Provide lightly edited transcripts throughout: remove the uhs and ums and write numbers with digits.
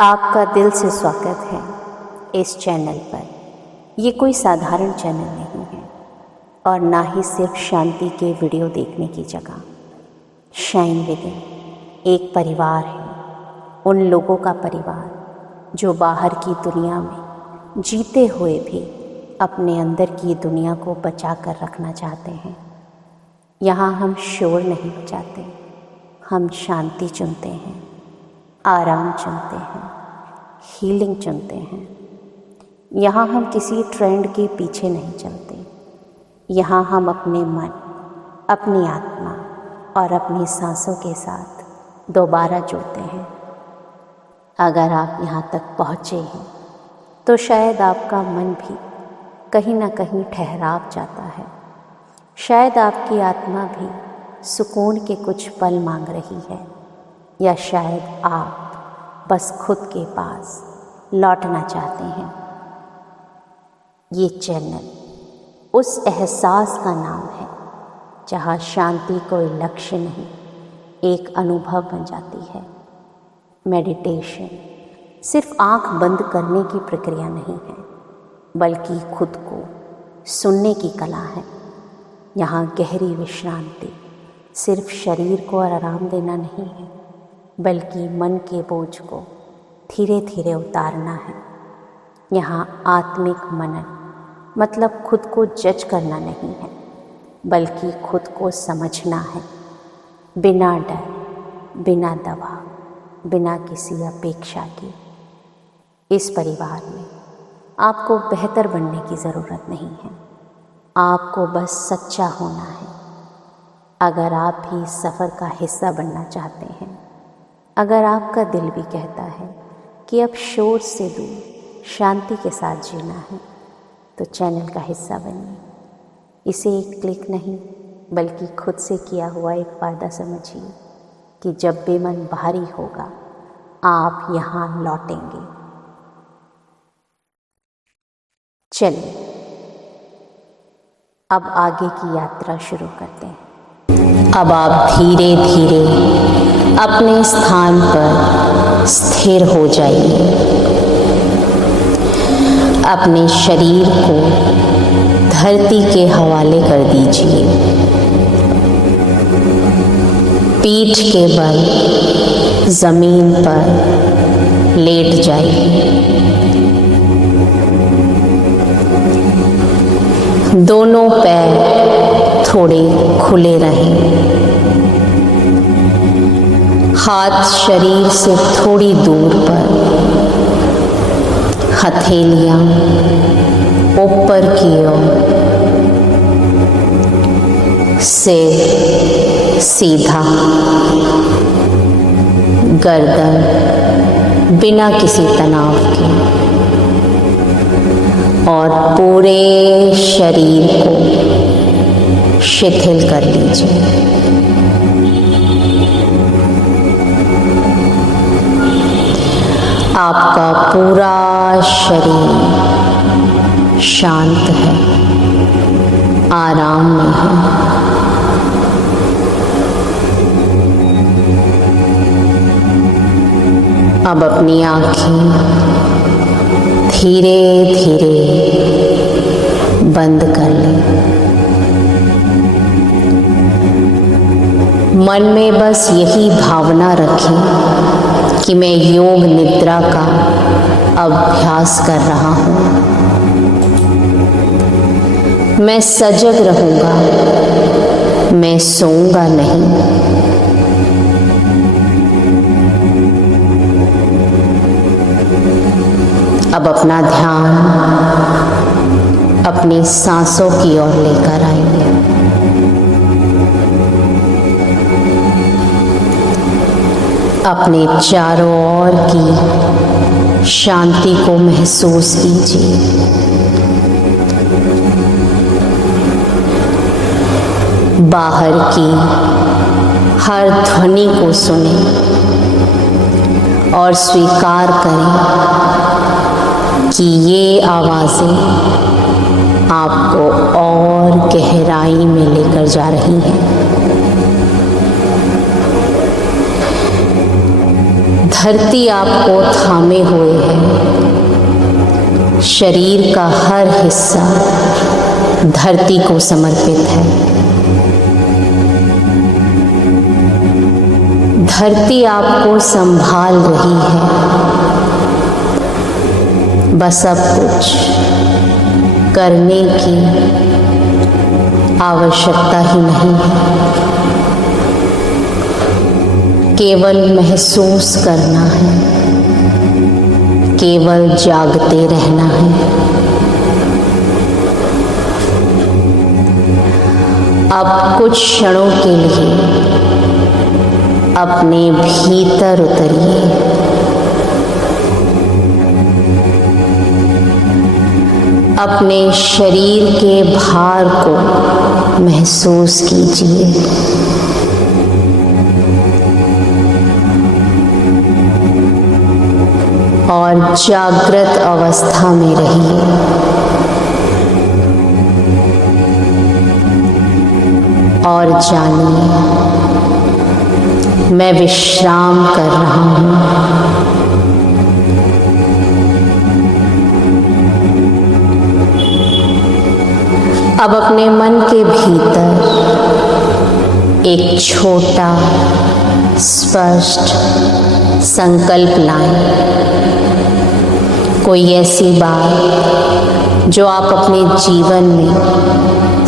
आपका दिल से स्वागत है इस चैनल पर। ये कोई साधारण चैनल नहीं है और ना ही सिर्फ शांति के वीडियो देखने की जगह। शाइन विदिन एक परिवार है, उन लोगों का परिवार जो बाहर की दुनिया में जीते हुए भी अपने अंदर की दुनिया को बचा कर रखना चाहते हैं। यहाँ हम शोर नहीं बचाते, हम शांति चुनते हैं, आराम चुनते हैं, हीलिंग चुनते हैं। यहाँ हम किसी ट्रेंड के पीछे नहीं चलते। यहाँ हम अपने मन, अपनी आत्मा और अपनी सांसों के साथ दोबारा जुड़ते हैं। अगर आप यहाँ तक पहुँचे हैं तो शायद आपका मन भी कहीं ना कहीं ठहराव चाहता है। शायद आपकी आत्मा भी सुकून के कुछ पल मांग रही है, या शायद आप बस खुद के पास लौटना चाहते हैं। ये चैनल उस एहसास का नाम है जहाँ शांति कोई लक्ष्य नहीं, एक अनुभव बन जाती है। मेडिटेशन सिर्फ आँख बंद करने की प्रक्रिया नहीं है, बल्कि खुद को सुनने की कला है। यहाँ गहरी विश्रांति सिर्फ शरीर को आराम देना नहीं है, बल्कि मन के बोझ को धीरे धीरे उतारना है। यहाँ आत्मिक मनन मतलब खुद को जज करना नहीं है, बल्कि खुद को समझना है, बिना डर, बिना दबाव, बिना किसी अपेक्षा के। इस परिवार में आपको बेहतर बनने की ज़रूरत नहीं है, आपको बस सच्चा होना है। अगर आप भी इस सफ़र का हिस्सा बनना चाहते हैं, अगर आपका दिल भी कहता है कि अब शोर से दूर शांति के साथ जीना है, तो चैनल का हिस्सा बनिए। इसे एक क्लिक नहीं, बल्कि खुद से किया हुआ एक वादा समझिए कि जब भी मन भारी होगा, आप यहाँ लौटेंगे। चलिए अब आगे की यात्रा शुरू करते हैं। अब आप धीरे धीरे अपने स्थान पर स्थिर हो जाइए। अपने शरीर को धरती के हवाले कर दीजिए। पीठ के बल जमीन पर लेट जाइए। दोनों पैर थोड़े खुले रहें। हाथ शरीर से थोड़ी दूर पर, हथेलियां ऊपर की ओर, सिर सीधा, गर्दन बिना किसी तनाव के, और पूरे शरीर को शिथिल कर लीजिए। आपका पूरा शरीर शांत है, आराम में है। अब अपनी आँखें धीरे धीरे बंद कर लें। मन में बस यही भावना रखें कि मैं योग निद्रा का अभ्यास कर रहा हूँ। मैं सजग रहूँगा, मैं सोऊंगा नहीं। अब अपना ध्यान अपनी सांसों की ओर लेकर आइए। अपने चारों ओर की शांति को महसूस कीजिए। बाहर की हर ध्वनि को सुनें और स्वीकार करें कि ये आवाज़ें आपको और गहराई में लेकर जा रही हैं। धरती आपको थामे हुए है, शरीर का हर हिस्सा धरती को समर्पित है। धरती आपको संभाल रही है, बस अब कुछ करने की आवश्यकता ही नहीं है, केवल महसूस करना है, केवल जागते रहना है। अब कुछ क्षणों के लिए अपने भीतर उतरिए। अपने शरीर के भार को महसूस कीजिए। और जागृत अवस्था में रहिए। और जानिए, मैं विश्राम कर रहा हूँ। अब अपने मन के भीतर एक छोटा स्पष्ट संकल्प लाएं। कोई ऐसी बात जो आप अपने जीवन में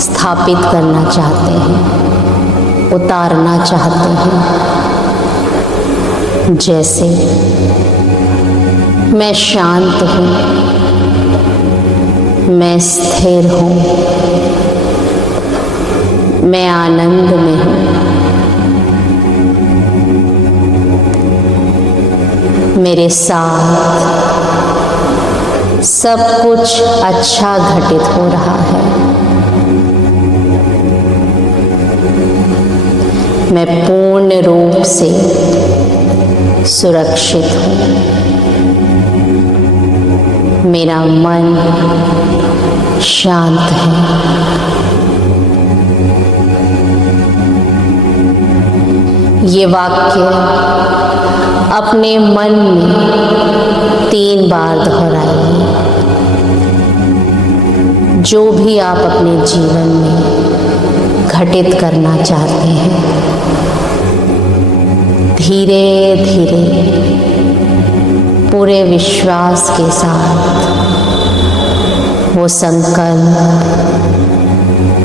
स्थापित करना चाहते हैं, उतारना चाहते हैं। जैसे मैं शांत हूँ, मैं स्थिर हूँ, मैं आनंद में हूँ, मेरे साथ सब कुछ अच्छा घटित हो रहा है। मैं पूर्ण रूप से सुरक्षित हूँ। मेरा मन शांत है। ये वाक्य अपने मन में 3 बार दोहराइए। जो भी आप अपने जीवन में घटित करना चाहते हैं, धीरे धीरे पूरे विश्वास के साथ वो संकल्प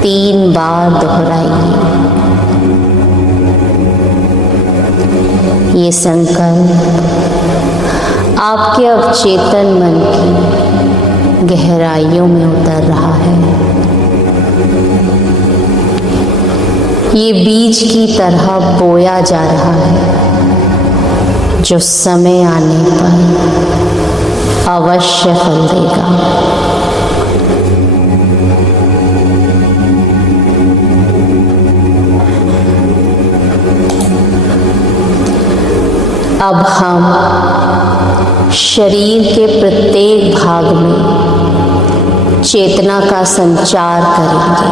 3 बार दोहराइए। ये संकल्प आपके अवचेतन मन की गहराइयों में उतर रहा है। ये बीज की तरह बोया जा रहा है, जो समय आने पर अवश्य फल देगा। अब हम शरीर के प्रत्येक भाग में चेतना का संचार करेंगे।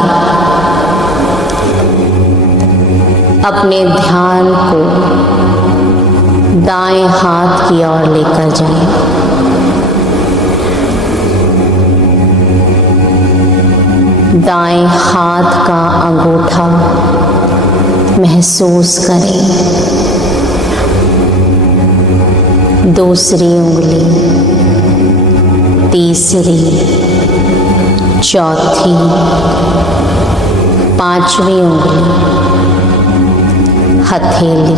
अपने ध्यान को दाएं हाथ की ओर लेकर जाएं। दाएं हाथ का अंगूठा महसूस करें। दूसरी उंगली, तीसरी, चौथी, 5वीं उंगली, हथेली,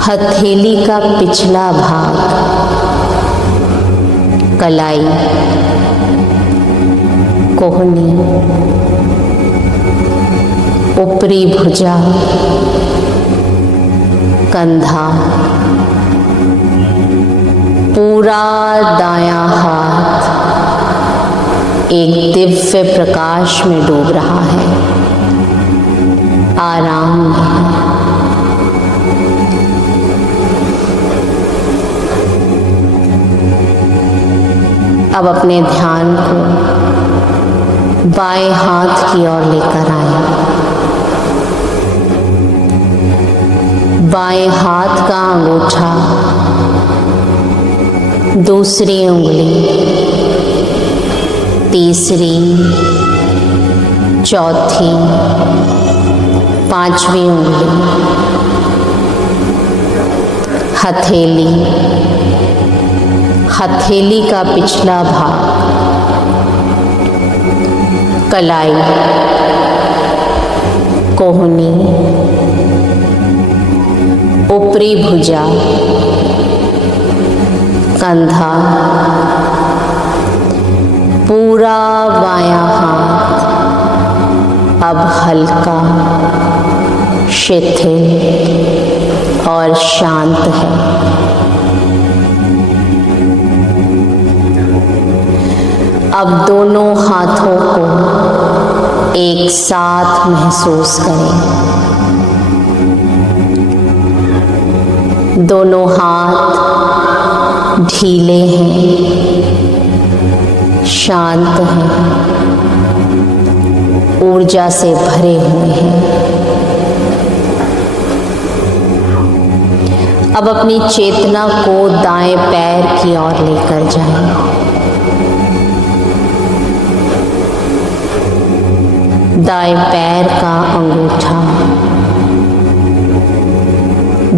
हथेली का पिछला भाग, कलाई, कोहनी, ऊपरी भुजा, कंधा, पूरा दायां हाथ एक दिव्य प्रकाश में डूब रहा है, आराम में है। अब अपने ध्यान को बाएं हाथ की ओर लेकर आए। बाएं हाथ का अंगूठा, दूसरी उंगली, तीसरी, चौथी, पांचवी उंगली, हथेली, हथेली का पिछला भाग, कलाई, कोहनी, ऊपरी भुजा, कंधा, पूरा बायां हाथ अब हल्का, शिथिल और शांत है। अब दोनों हाथों को एक साथ महसूस करें। दोनों हाथ ढीले हैं, शांत हैं, ऊर्जा से भरे हुए हैं। अब अपनी चेतना को दाएं पैर की ओर लेकर जाएं। दाएं पैर का अंगूठा,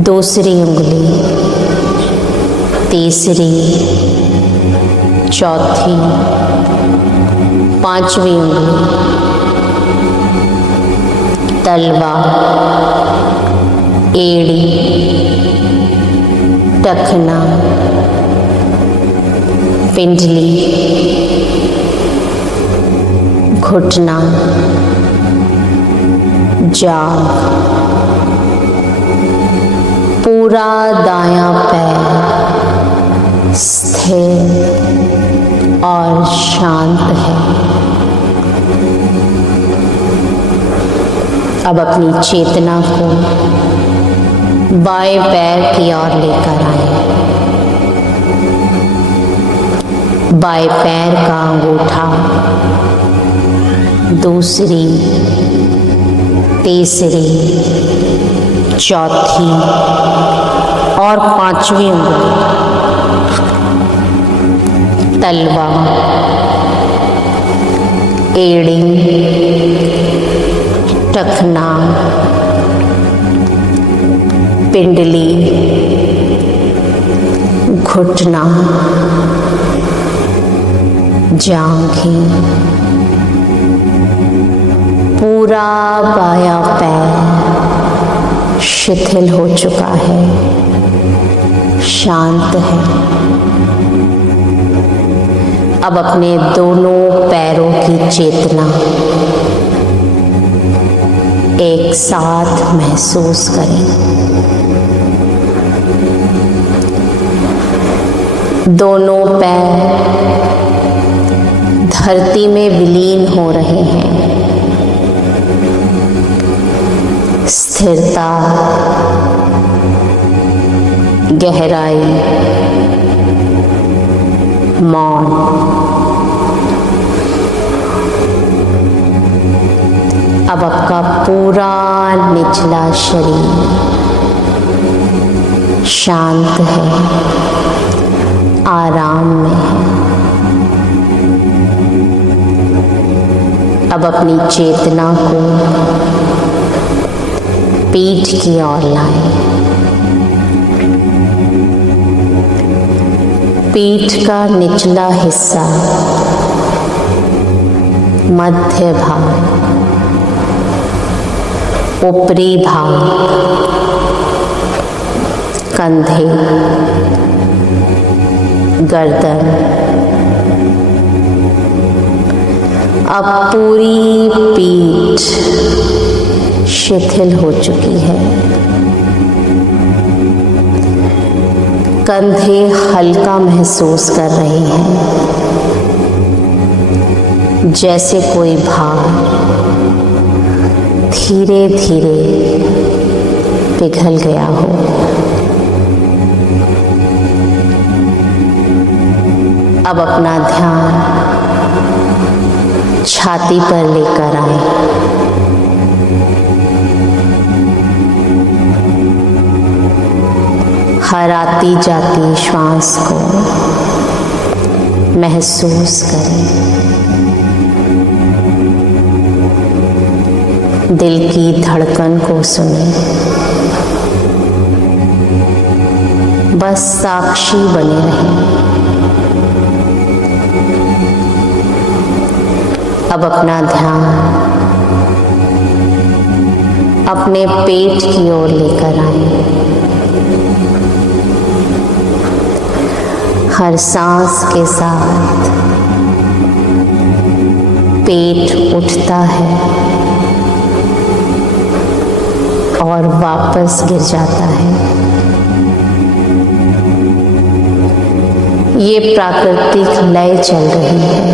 दूसरी उंगली, तीसरी, चौथी, पांचवी उंगली, तलवा, एड़ी, टखना, पिंडली, घुटना, जांघ, पूरा दायां पैर स्थिर और शांत है। अब अपनी चेतना को बाएं पैर की ओर लेकर आए। बाएं पैर का अंगूठा, दूसरी, तीसरी, चौथी और पांचवी उंगली, तलवा, एड़ी, टखना, पिंडली, घुटना, जांघें, पूरा बायां पैर शिथिल हो चुका है, शांत है। अब अपने दोनों पैरों की चेतना एक साथ महसूस करें। दोनों पैर धरती में विलीन हो रहे हैं। स्थिरता, गहराई, मौन। अब आपका पूरा निचला शरीर शांत है, आराम में है। अब अपनी चेतना को पीठ की ओर लाएं। पीठ का निचला हिस्सा, मध्य भाग, ऊपरी भाग, कंधे, गर्दन। अब पूरी पीठ शिथिल हो चुकी है। कंधे हल्का महसूस कर रहे हैं, जैसे कोई भार धीरे धीरे पिघल गया हो। अब अपना ध्यान छाती पर लेकर आए। हर आती जाती श्वास को महसूस करें। दिल की धड़कन को सुनें। बस साक्षी बने रहें। अब अपना ध्यान अपने पेट की ओर लेकर आएं। हर सांस के साथ पेट उठता है और वापस गिर जाता है। ये प्राकृतिक लय चल रही है,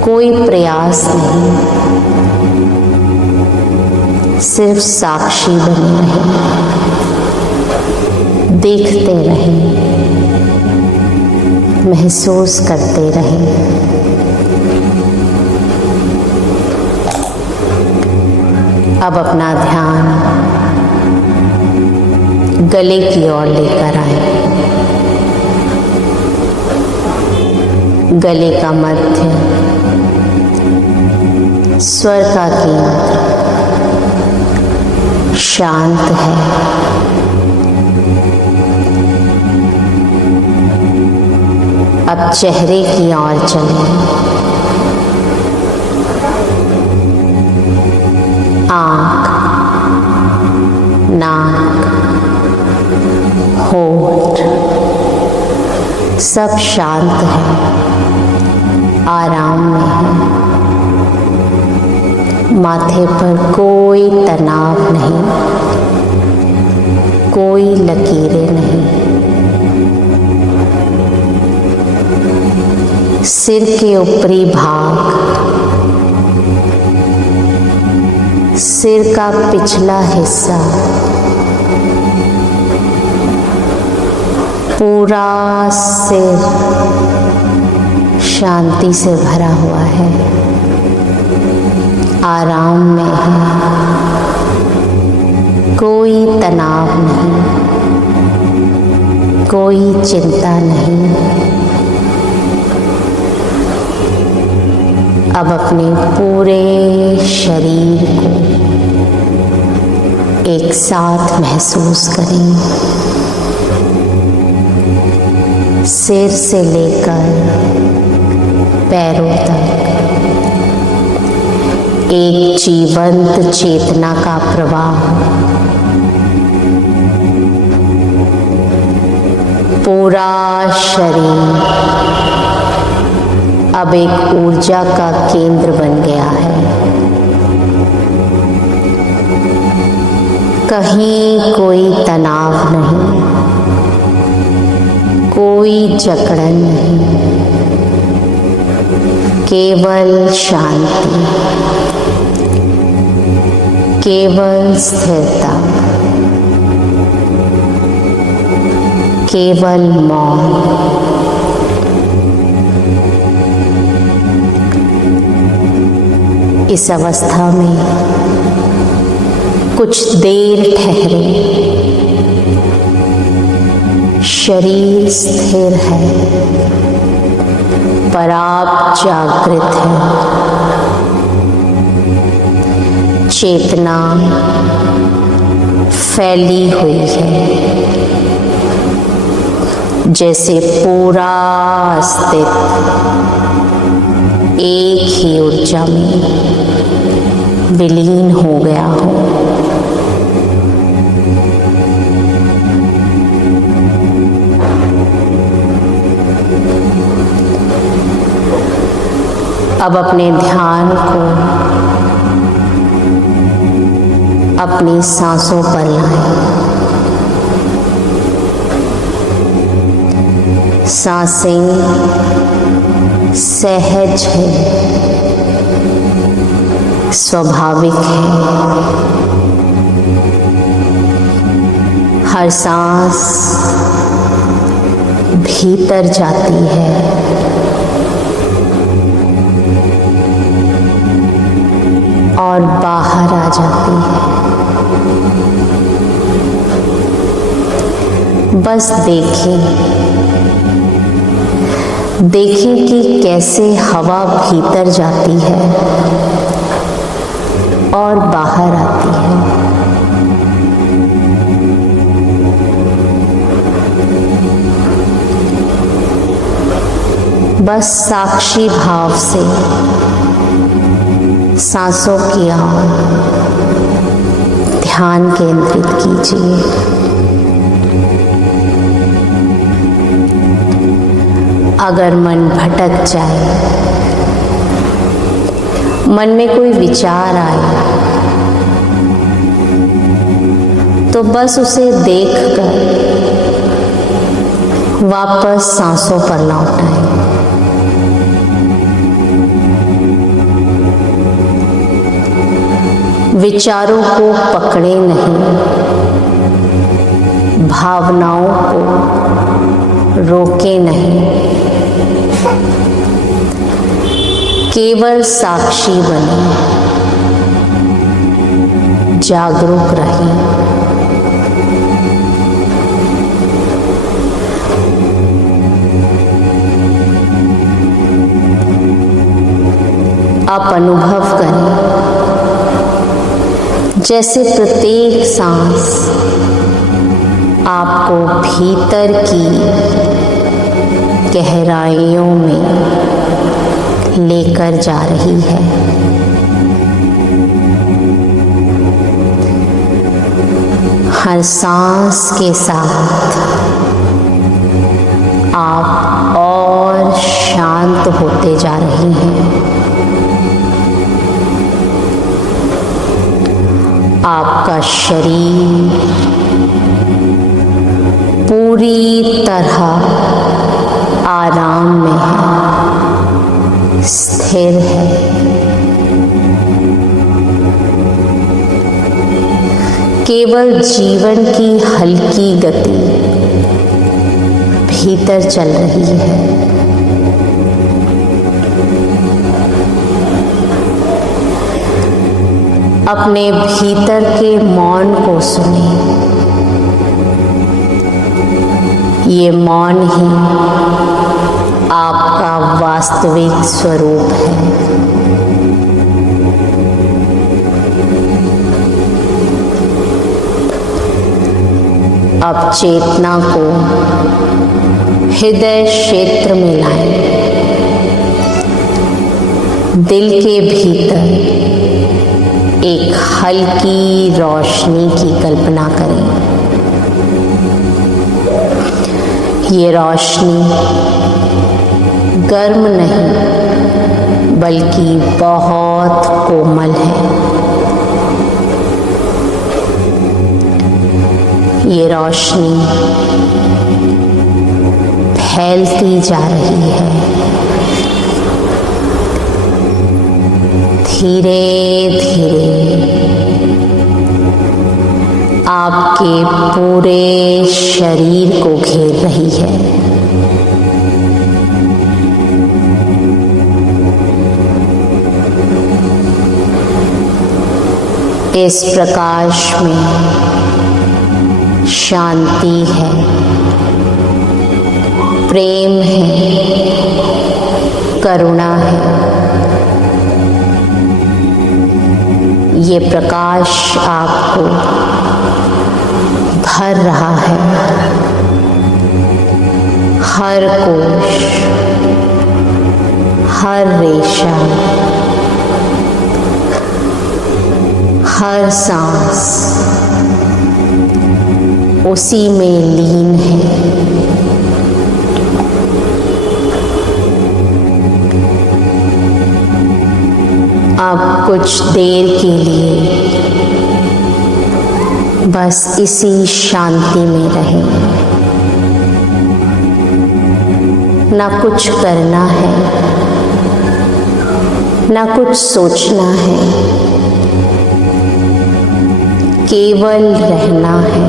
कोई प्रयास नहीं, सिर्फ साक्षी बने रहें, देखते रहें, महसूस करते रहें। अब अपना ध्यान गले की ओर लेकर आए। गले का मध्य स्वर का केंद्र शांत है। अब चेहरे की ओर चलें। आँख, नाक, होठ सब शांत है, आराम में है। माथे पर कोई तनाव नहीं, कोई लकीरें नहीं। सिर के ऊपरी भाग, सिर का पिछला हिस्सा पूरा सिर शांति से भरा हुआ है, आराम में है, कोई तनाव नहीं, कोई चिंता नहीं। अब अपने पूरे शरीर को एक साथ महसूस करें। सिर से लेकर पैरों तक एक जीवंत चेतना का प्रवाह पूरा शरीर अब एक ऊर्जा का केंद्र बन गया है। कहीं कोई तनाव नहीं, कोई जकड़न नहीं, केवल शांति, केवल स्थिरता, केवल मौन। इस अवस्था में कुछ देर ठहरे। शरीर स्थिर है पर आप जागृत हैं। चेतना फैली हुई है, जैसे पूरा अस्तित्व एक ही ऊर्जा में विलीन हो गया हो। अब अपने ध्यान को अपनी सांसों पर लाएं। सांसें सहज है, स्वाभाविक है। हर सांस भीतर जाती है और बाहर आ जाती है। बस देखें कि कैसे हवा भीतर जाती है और बाहर आती है। बस साक्षी भाव से सांसों की ओर ध्यान केंद्रित कीजिए। अगर मन भटक जाए, मन में कोई विचार आए, तो बस उसे देखकर वापस सांसों पर लौट आए। विचारों को पकड़े नहीं, भावनाओं को रोके नहीं, केवल साक्षी बने, जागरूक रहें। आप अनुभव करें जैसे प्रत्येक सांस आपको भीतर की गहराइयों में लेकर जा रही है। हर सांस के साथ आप और शांत होते जा रही हैं। आपका शरीर पूरी तरह आराम में है, स्थिर है। केवल जीवन की हल्की गति भीतर चल रही है। अपने भीतर के मौन को सुने। ये मौन ही आपका वास्तविक स्वरूप है। अब चेतना को हृदय क्षेत्र में लाएं। दिल के भीतर एक हल्की रोशनी की कल्पना करें। ये रोशनी गर्म नहीं बल्कि बहुत कोमल है। ये रोशनी फैलती जा रही है। धीरे धीरे आपके पूरे शरीर को घेर रही है। इस प्रकाश में शांति है, प्रेम है, करुणा है। ये प्रकाश आपको भर रहा है। हर कोश, हर रेशा, हर सांस उसी में लीन है। अब कुछ देर के लिए बस इसी शांति में रहें। ना कुछ करना है, ना कुछ सोचना है, केवल रहना है।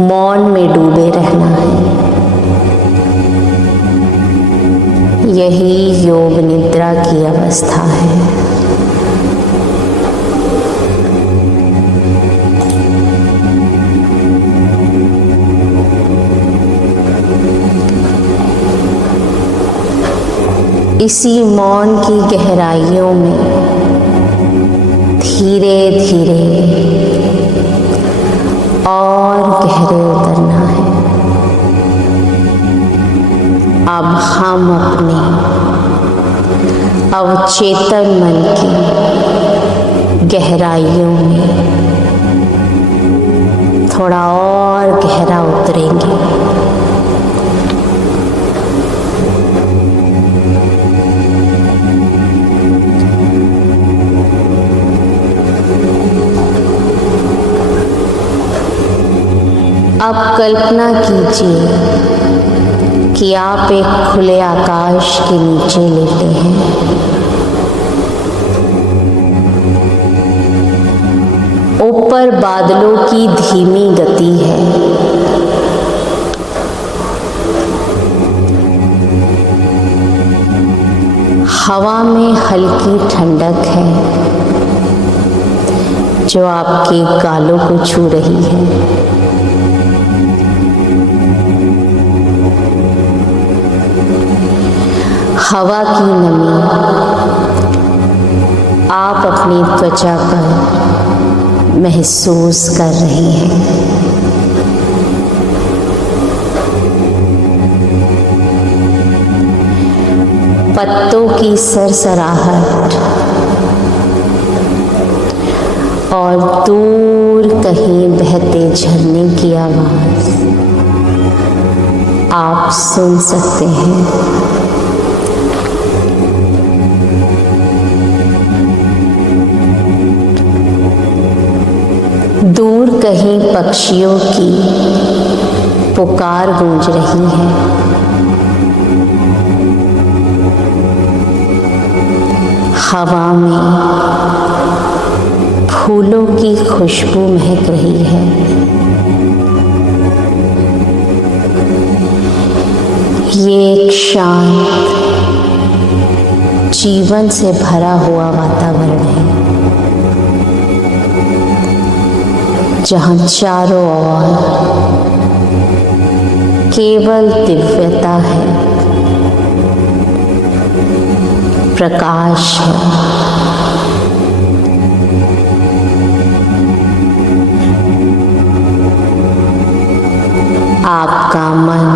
मौन में डूबे रहना है। यही योग निद्रा की अवस्था है। इसी मौन की गहराइयों में धीरे धीरे और गहरे उतरना है। अब हम अपने अवचेतन मन की गहराइयों में थोड़ा और गहरा उतरेंगे। अब कल्पना कीजिए कि आप एक खुले आकाश के नीचे लेटे हैं। ऊपर बादलों की धीमी गति है। हवा में हल्की ठंडक है जो आपके गालों को छू रही है। हवा की नमी आप अपनी त्वचा पर महसूस कर रही हैं। पत्तों की सरसराहट और दूर कहीं बहते झरने की आवाज आप सुन सकते हैं। दूर कहीं पक्षियों की पुकार गूंज रही है। हवा में फूलों की खुशबू महक रही है। ये एक शांत, जीवन से भरा हुआ वातावरण है जहाँ चारों ओर केवल दिव्यता है, प्रकाश है। आपका मन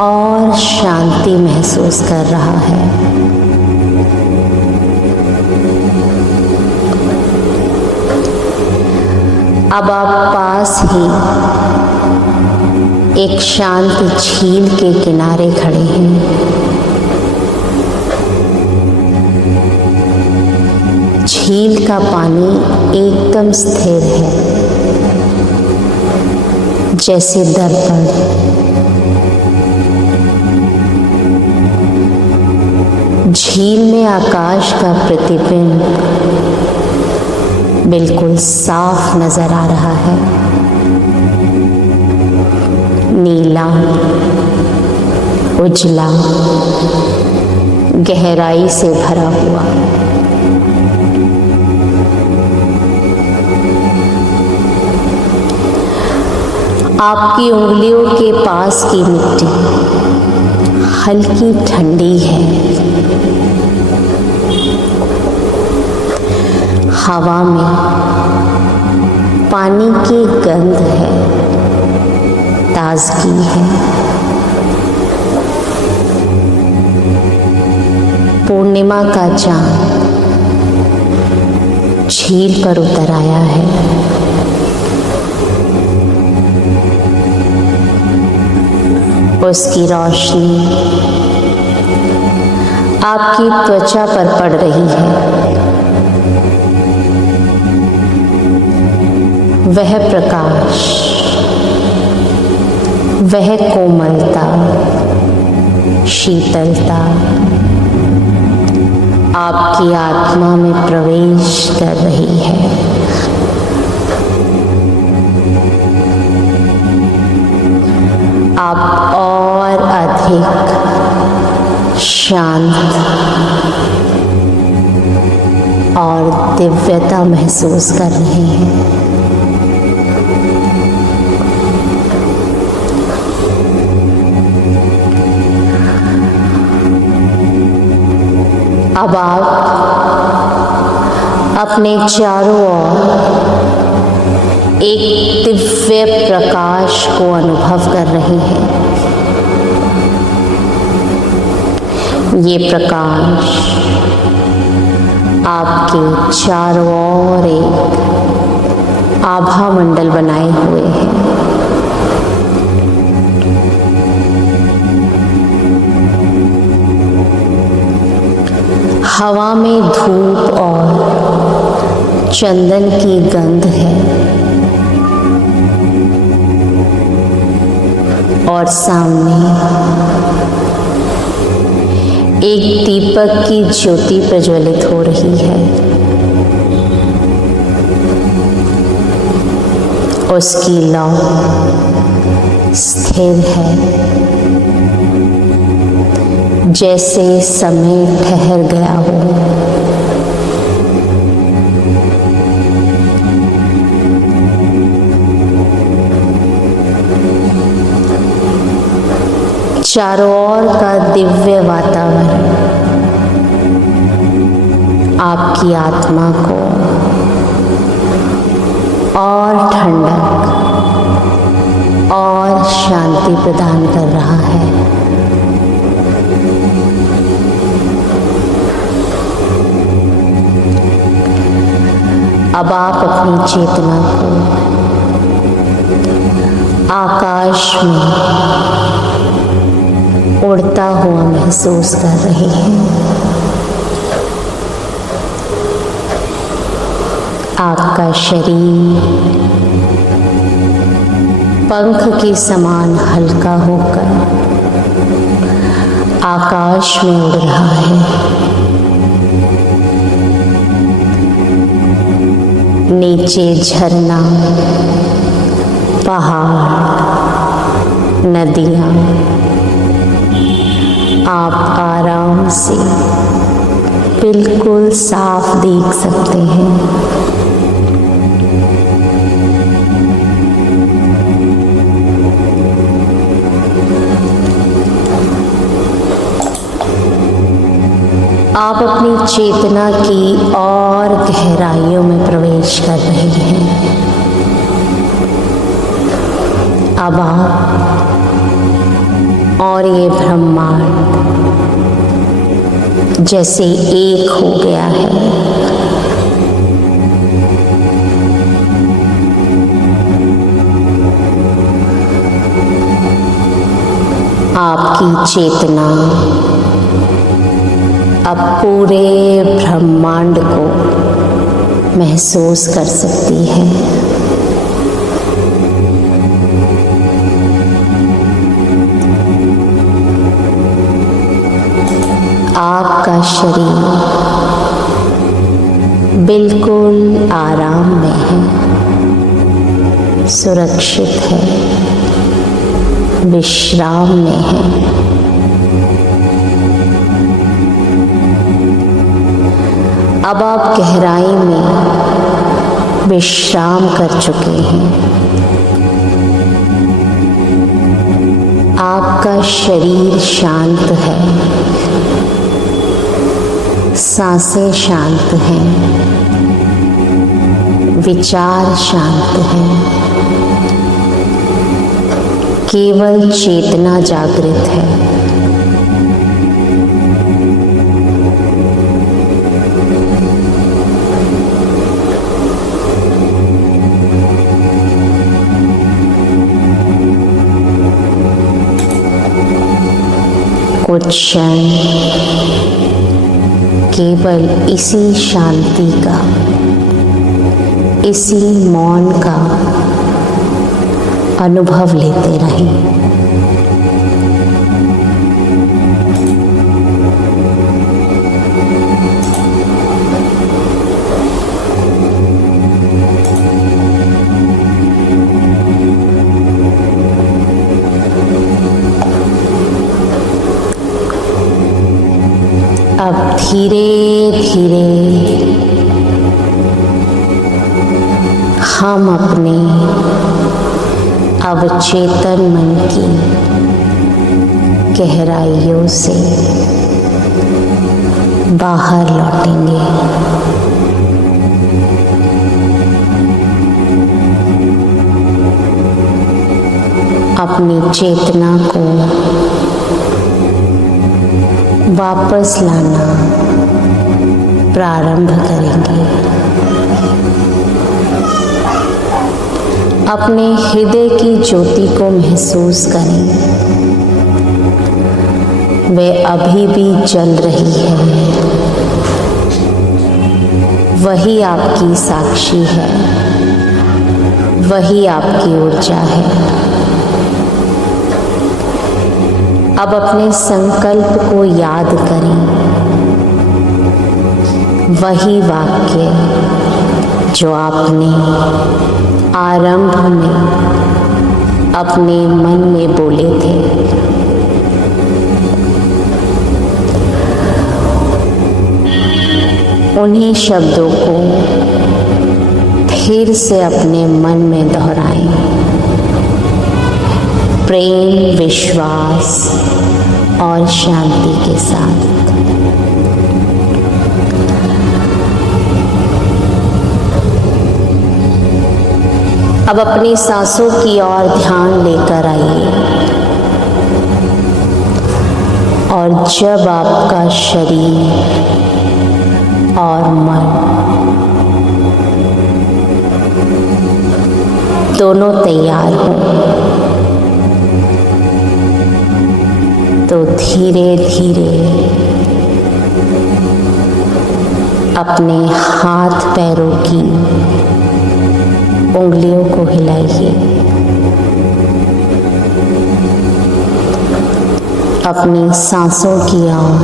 और शांति महसूस कर रहा है। अब आप पास ही एक शांत झील के किनारे खड़े हैं। झील का पानी एकदम स्थिर है, जैसे दर्पण। झील में आकाश का प्रतिबिंब बिल्कुल साफ नजर आ रहा है, नीला, उजला, गहराई से भरा हुआ। आपकी उंगलियों के पास की मिट्टी हल्की ठंडी है। हवा में पानी की गंध है, ताजगी है। पूर्णिमा का चांद झील पर उतर आया है। उसकी रोशनी आपकी त्वचा पर पड़ रही है। वह प्रकाश, वह कोमलता, शीतलता आपकी आत्मा में प्रवेश कर रही है। आप और अधिक शांत और दिव्यता महसूस कर रहे हैं। अब आप अपने चारों ओर एक दिव्य प्रकाश को अनुभव कर रहे हैं। ये प्रकाश आपके चारों ओर एक आभा मंडल बनाए हुए है। हवा में धूप और चंदन की गंध है और सामने एक दीपक की ज्योति प्रज्वलित हो रही है। उसकी लौ स्थिर है, जैसे समय ठहर गया हो। चारों ओर का दिव्य वातावरण आपकी आत्मा को और ठंडक और शांति प्रदान कर रहा है। अब आप अपनी चेतना को आकाश में उड़ता हुआ महसूस कर रहे हैं। आपका शरीर पंख के समान हल्का होकर आकाश में उड़ रहा है। नीचे झरना, पहाड़, नदियाँ आप आराम से बिल्कुल साफ देख सकते हैं। आप अपनी चेतना की और गहराइयों में प्रवेश कर रहे हैं। अब आप और ये ब्रह्मांड जैसे एक हो गया है। आपकी चेतना अब पूरे ब्रह्मांड को महसूस कर सकती है। आपका शरीर बिल्कुल आराम में है, सुरक्षित है, विश्राम में है। अब आप गहराई में विश्राम कर चुके हैं। आपका शरीर शांत है, सांसें शांत हैं, विचार शांत हैं, केवल चेतना जागृत है। कुछ क्षण केवल इसी शांति का, इसी मौन का अनुभव लेते रहें। अब धीरे धीरे हम अपने अवचेतन मन की गहराइयों से बाहर लौटेंगे। अपनी चेतना को वापस लाना प्रारंभ करेंगे। अपने हृदय की ज्योति को महसूस करें, वह अभी भी जल रही है। वही आपकी साक्षी है, वही आपकी ऊर्जा है। अब अपने संकल्प को याद करें, वही वाक्य जो आपने आरंभ में अपने मन में बोले थे। उन्हीं शब्दों को फिर से अपने मन में दोहराएं। प्रेम, विश्वास और शांति के साथ। अब अपनी सांसों की ओर ध्यान लेकर आइए और जब आपका शरीर और मन दोनों तैयार हों तो धीरे धीरे अपने हाथ पैरों की उंगलियों को हिलाइए। अपनी सांसों की ओर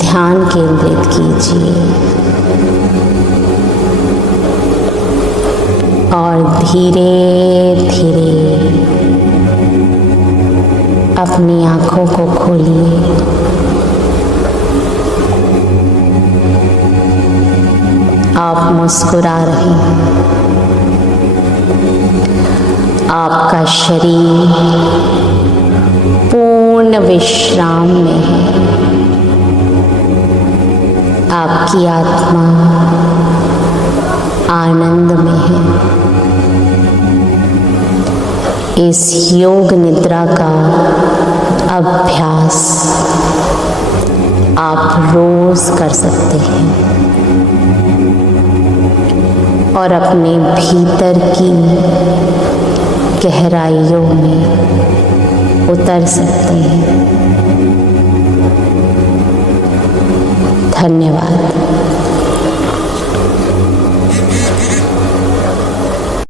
ध्यान केंद्रित कीजिए और धीरे धीरे अपनी आंखों को खोलिए। आप मुस्कुरा रहे हैं। आपका शरीर पूर्ण विश्राम में है। आपकी आत्मा आनंद में है। इस योग निद्रा का अभ्यास आप रोज कर सकते हैं और अपने भीतर की गहराइयों में उतर सकते हैं। धन्यवाद।